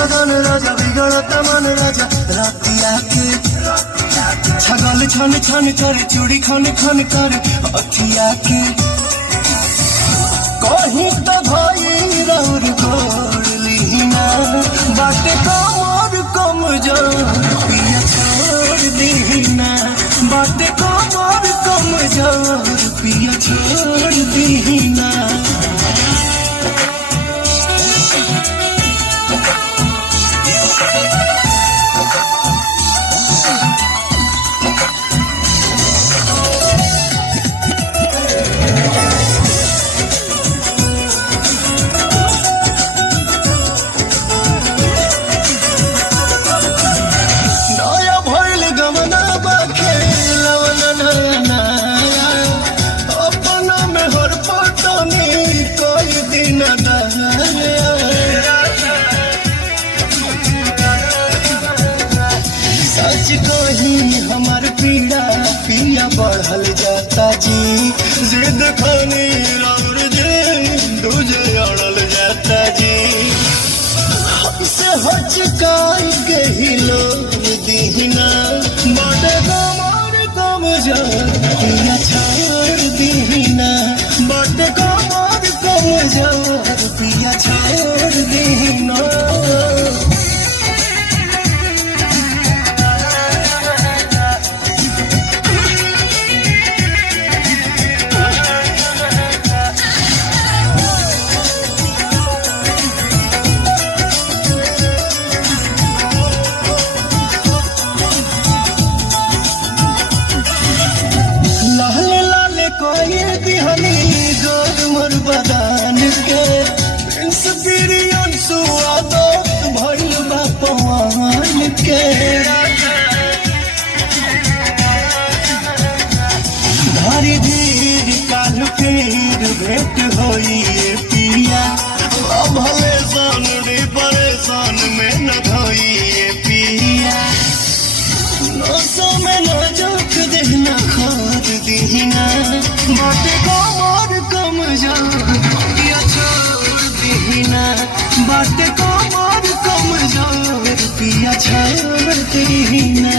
बदन राजा बिगड़त मन राजा रातिया के छगल छन छन कर चूड़ी खन खन कर अखिया के कहीं तो भाई रौर गोड़ लीना बाटे कमर कम जान पिया छोड़ दीना बाटे कमर कम जान पिया छोड़ दीना। कहीं हमार पीड़ा पिया बढ़ल जाता जी जिद खानी राउर जी दूजे अड़ल जाता जी हमसे हचकाई के ही लोग दीना बड़े कमर कम जान पिया छोड़ दीना बड़े कमर कम जान पिया छोड़ दीना। कोई दिहनी गोद मोर बदान के इंस्पिरियन सुआदो भइल बा पवन के धरी धीर काल फिर भेंट होई पिया भले सन परेशान में न धोई पिया नौसों में न जोक देना खोद दीना बाटे कमर कम जान पिया छोड़ दीना बाटे कमर कम जान पिया छोड़ दीना।